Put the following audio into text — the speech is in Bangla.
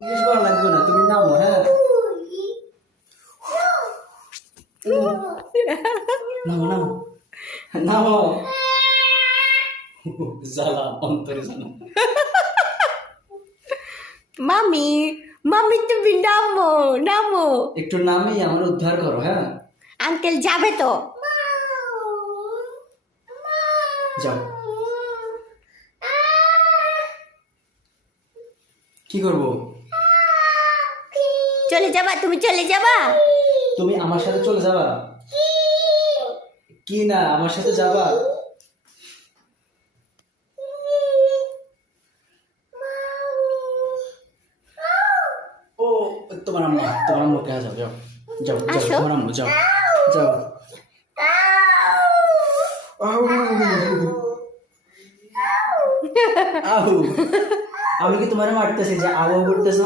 ইংলিশ বলা লাগবে না, তুমি নামো। হ্যাঁ, নামো নামো নামো। জ্বালা অন্তরে জানা। মামি, মামি তুমি নামো, নামো। একটু নামেই আমার উদ্ধার করো। হ্যাঁ, আঙ্কেল যাবে তো। যাও। কি করবো? চলে যাবা, তুমি চলে যাবা। তুমি আমার সাথে চলে যাবা? কি না আমার সাথে যাবা? ও, তোমার আম্মুকে যাও, যাও যাও যাও, আসো। তোমার আম্মু যাও যাও। আউ। আউ। আমি কি তোমারে মারতেছি যে আউ করতেছো?